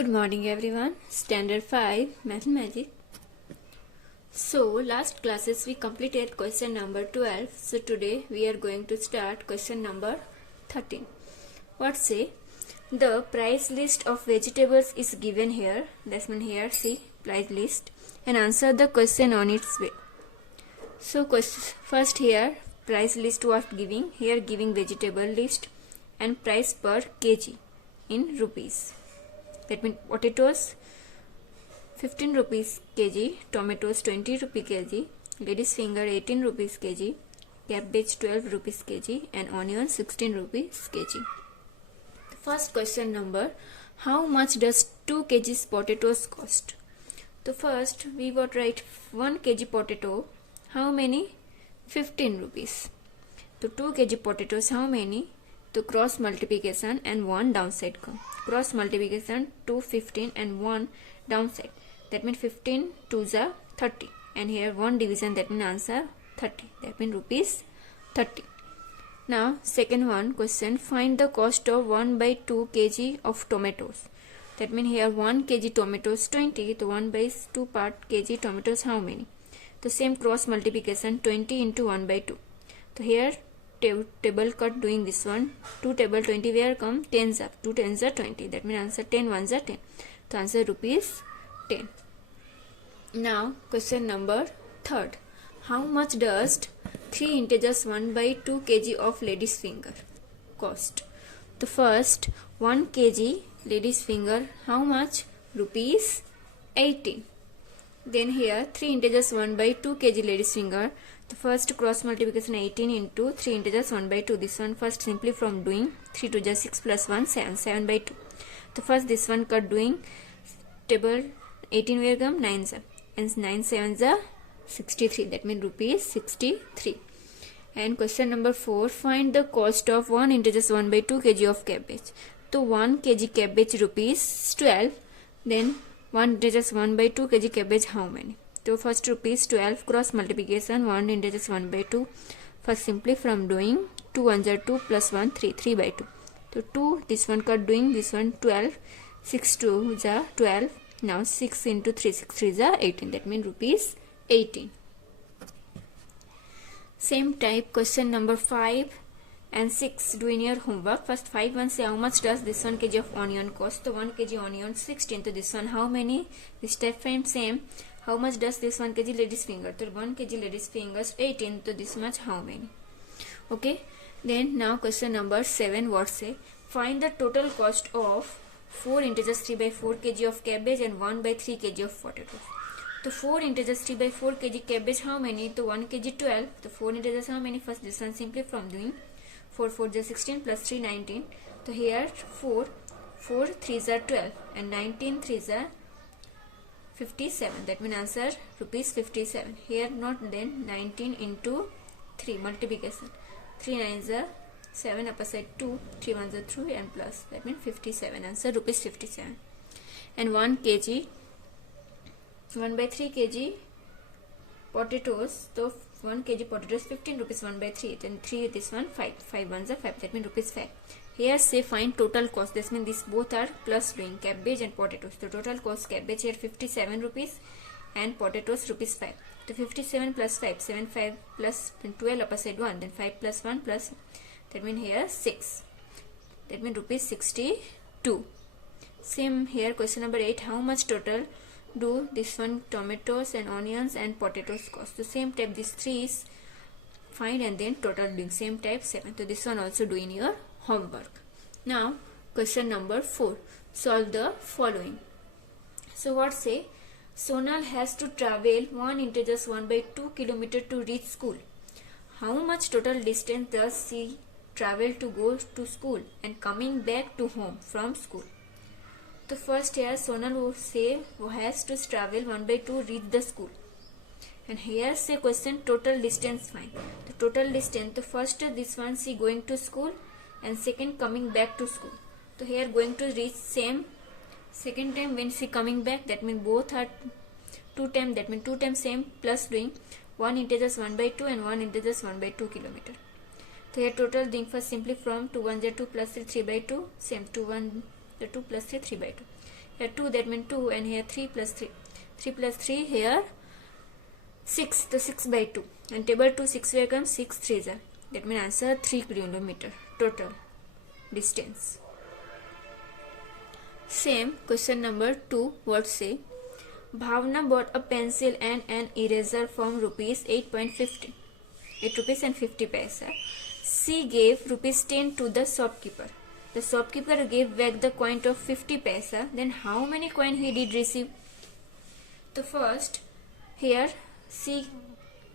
Good morning everyone. Standard 5 Mathematics. So last classes we completed question number 12. So today we are going to start question number 13. What say? The price list of vegetables is given here. That's mean here see price list and answer the question on its way. So first here price list was giving. Here giving vegetable list and price per kg in rupees. That means potatoes 15 rupees kg, tomatoes 20 rupees kg, lady's finger 18 rupees kg, cabbage 12 rupees kg and onion 16 rupees kg. The first question number, how much does 2 kg potatoes cost? So first we would write 1 kg potato, how many? 15 rupees. So 2 kg potatoes how many? To cross multiplication and 1 downside come. Cross multiplication 2 15 and 1 downside. That means 15 2s are 30 and here 1 division, that means answer 30. That means rupees 30. Now second one question, find the cost of 1/2 kg of tomatoes. That means here 1 kg tomatoes 20, so 1/2 part kg tomatoes how many? The same cross multiplication 20 into 1/2. So here table cut doing this one, 2 table 20 where come 10s up, 2 10s are 20, that means answer 10 1s are 10. So answer rupees 10. Now question number third, how much does 3 integers 1/2 kg of lady's finger cost? The first 1 kg lady's finger how much? Rupees 18. Then here 3 integers 1/2 kg lady's finger. The first cross multiplication 18 into 3 integers 1/2. This one first simply from doing 3 to just 6 plus 1 7 7/2. The first this one cut doing table 18 where come 9s and 9 7s are 63. That means rupees 63. And question number 4, find the cost of 1 integers 1/2 kg of cabbage. So 1 kg cabbage rupees 12. Then 1 integers 1/2 kg cabbage how many? So first rupees 12 cross multiplication 1 integers 1/2. First simply from doing 2 1s are 2 plus 1 3 3/2. So 2 this one cut doing this one 12, 6 2s are 12. Now 6 into 3 6 3s are 18. That means rupees 18. Same type question number 5 and 6 do in your homework. First 5 1 say how much does this 1 kg of onion cost? So 1 kg onion 16. So this one how many? This type frame same. How much does this 1 kg lady's finger? So 1 kg lady's fingers 18. So this much how many? Okay. Then now question number 7 what say? Find the total cost of 4 integers 3/4 kg of cabbage and 1/3 kg of potatoes. So 4 integers 3/4 kg cabbage how many? So 1 kg 12. So 4 integers how many? First this one simply from doing 4 4 is 16 plus 3 19. So here 4 4 3s are 12 and 19 3s are 57. That means answer rupees 57. Here not then 19 into 3 multiplication. 3 9s are 7 opposite 2, 3 1s are 3 and plus. That means 57. Answer rupees 57. And 1 kg 1/3 kg potatoes. So 1 kg potatoes 15 rupees 1/3. Then 3 this one 5 5 1s are 5. That means rupees 5. Here say find total cost. This means these both are plus doing cabbage and potatoes. The total cost cabbage here 57 rupees and potatoes rupees 5. So 57 plus 5 7 5 plus 12 opposite 1. Then 5 plus 1 plus, that means here 6. That means rupees 62. Same here question number 8, how much total do this one tomatoes and onions and potatoes cost? So same type these 3 is find and then total doing same type 7. So this one also do in your homework. Now question number 4, solve the following. So what say? Sonal has to travel 1 integers 1/2 km to reach school. How much total distance does she travel to go to school and coming back to home from school? So first here Sonal will say has to travel 1/2 reach the school. And here say question total distance find. The total distance, the first this one she going to school and second coming back to school. So here going to reach same. Second time when she coming back, that means both are 2 times, that means 2 times same plus doing 1 integers 1/2 and 1 integers 1/2 kilometer. So here total doing first simply from 2 1s are 2 plus 3 3/2 same 2 1 the 2 plus 3 3/2 here 2, that means 2, and here 3 plus 3. 3 plus 3, here 6, so 6 by 2. And table 2, 6 way comes 6 3s are. That means answer 3 kilometer total distance. Same question number 2. What say? Bhavna bought a pencil and an eraser from rupees 8.50. 8 rupees and 50 paisa. She gave rupees 10 to the shopkeeper. The shopkeeper gave back the coin of 50 paisa. Then how many coin he did receive? So first, here she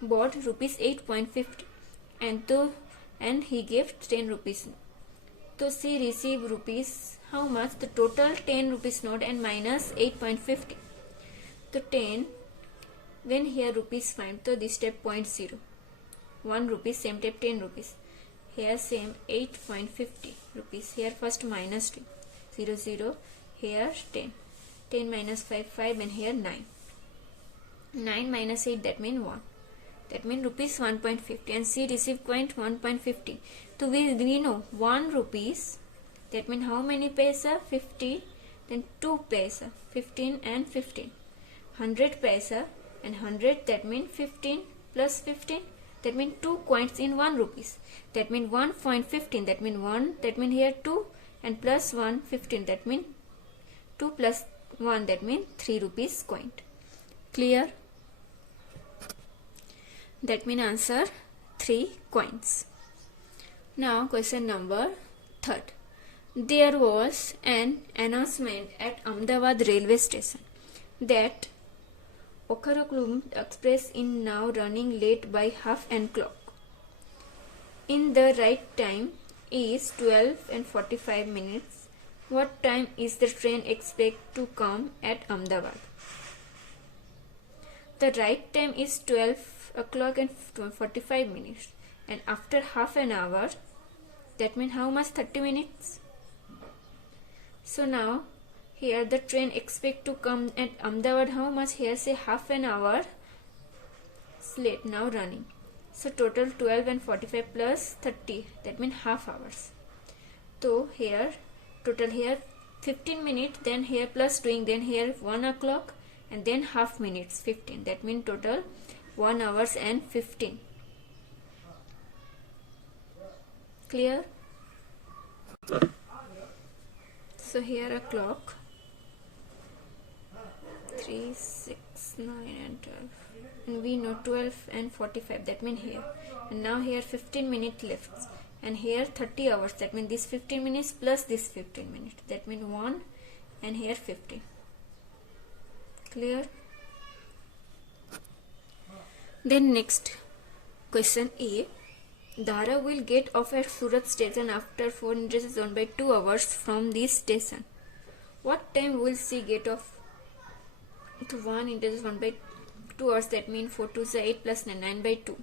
bought rupees 8.50 and he gave 10 rupees. So she received rupees, how much? The total 10 rupees note and minus 8.50. So 10, when here rupees 5, so this step 0.0. 1 rupees, same step 10 rupees. Here same 8.50 rupees. Here first minus 2, 0 0. Here 10. 10 minus 5, 5, and here 9. 9 minus 8, that means 1. That means rupees 1.50, and she received coin 1.50. So we know 1 rupees, that means how many paisa? 50, then 2 paisa, 15 and 15. 100 paisa and 100, that means 15 plus 15, that means 2 coins in 1 rupees. That means 1.15, that means 1, that means here 2, and plus 1, 15, that means 2 plus 1, that means 3 rupees coin. Clear? That means answer 3 coins. Now question number 3. There was an announcement at Ahmedabad railway station that Okaraklum Express is now running late by half an clock. In the right time is 12 and 45 minutes. What time is the train expected to come at Ahmedabad? The right time is 12 o'clock and 45 minutes, and after half an hour, that means how much? 30 minutes. So now here the train expect to come at Ahmedabad, how much? Here say half an hour late now running. So total 12 and 45 plus 30, that means half hours. So here total here 15 minutes, then here plus doing, then here 1 o'clock, and then half minutes 15, that means total 1 hours and 15. Clear? So here a clock 3, 6, 9 and 12, and we know 12 and 45, that means here, and now here 15 minutes left, and here 30 hours, that means this 15 minutes plus this 15 minutes, that means 1, and here 15. Clear? Then next question A. Dara will get off at Surat station after 4 is on by 2 hours from this station. What time will she get off? To 1 is 1 by 2 hours, that means 4 to 8 plus 9, 9 by 2.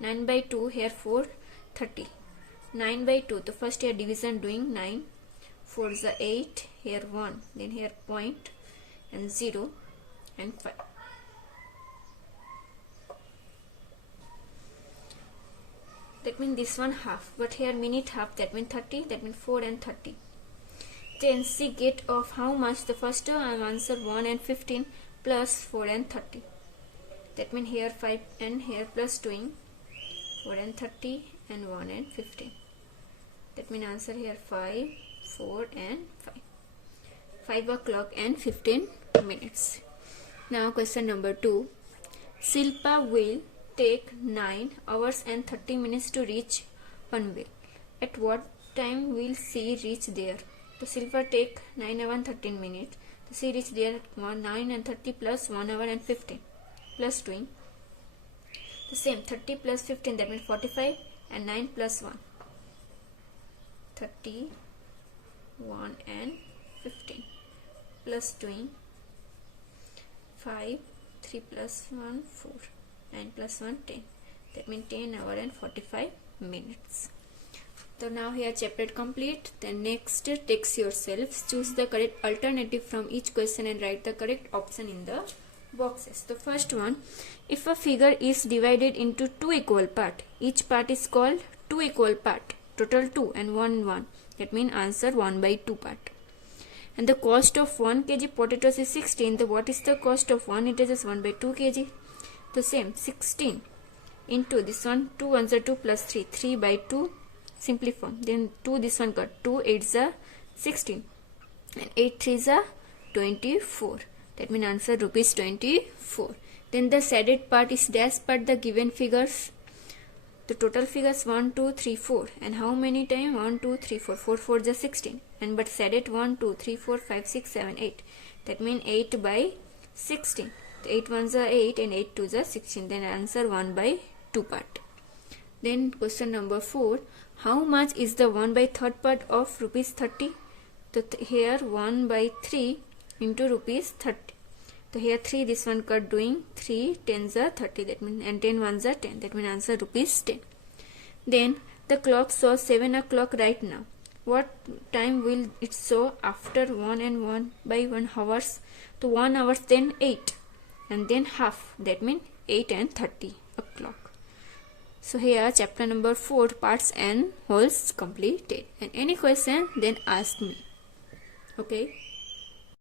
9 by 2, here 4, 30. 9 by 2, the first here division doing 9. 4 is 8, here 1, then here point, and 0, and 5. That means this one half, but here minute half, that means 30, that means 4 and 30. Then she get off how much? The first I answer 1 and 15 plus 4 and 30. That means here 5 and here plus doing 4 and 30 and 1 and 15. That means answer here 5, 4 and 5. 5 o'clock and 15 minutes. Now question number 2. Shilpa will take 9 hours and 30 minutes to reach Panvel. At what time will she reach there? So Shilpa take 9 hours and 13 minutes. So she reach there at 9 and 30 plus 1 hour and 15 plus doing the same 30 plus 15, that means 45, and 9 plus 1, 31 and 15 plus doing 5, 3 plus 1, 4, 9 plus 1, 10. That means 10 hours and 45 minutes. So now here chapter complete. Then next text yourself. Choose the correct alternative from each question and write the correct option in the boxes. The first one, if a figure is divided into 2 equal parts, each part is called 2 equal part. Total 2 and 1 1. That means answer 1 by 2 part. and the cost of 1 kg potatoes is 16, then what is the cost of 1? It is just 1 by 2 kg. The same 16 into this one, 2 ones are 2 plus 3, 3 by 2, simplify. Then 2 this one got 2 8s are 16 and 8 3s are 24. That means answer rupees 24. Then the shaded part is dash part the given figures. The total figures 1 2 3 4 and how many times? 1 2 3 4, 4 4 is 16 and but shaded 1 2 3 4 5 6 7 8. That means 8 by 16. The 8 ones are 8 and 8 twos are 16. Then answer 1 by 2 part. Then question number 4. How much is the 1 by 3rd part of rupees 30? So here 1 by 3 into rupees 30. So here 3 this one cut doing 3 10s are 30, that means and 10 ones are 10, that means answer rupees 10. Then the clock shows 7 o'clock right now. What time will it show after 1 and 1 by 1 hours? So 1 hours then 8 and then half, that means 8 and 30 o'clock. So here chapter number 4 parts and wholes completed. And any question then ask me. Okay.